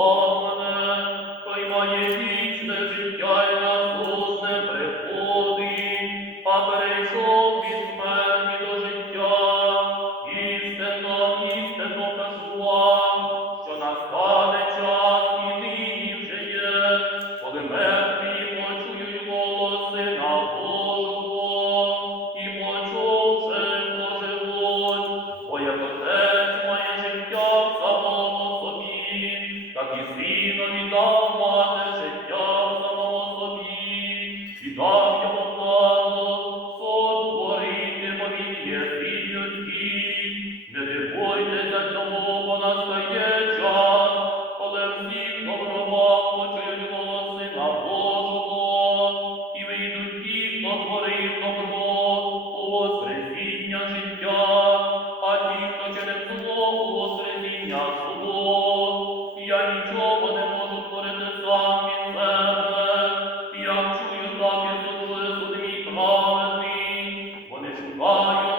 Бог той моє вічне життя і насусне приходи, а перейшов від смерті до життя, істинно, істинно кажу вам, що настав. так і свіно віддав мати життя в собі, віддав йому владу, сотворити повіє свій людський, не дивуйтеся цього, бо настає час, коли всіх добровах почують голоси на Божого, і вийдуть ті, хто творив добро, у воскресіння життя, а ті, хто через зло у воскресіння. Why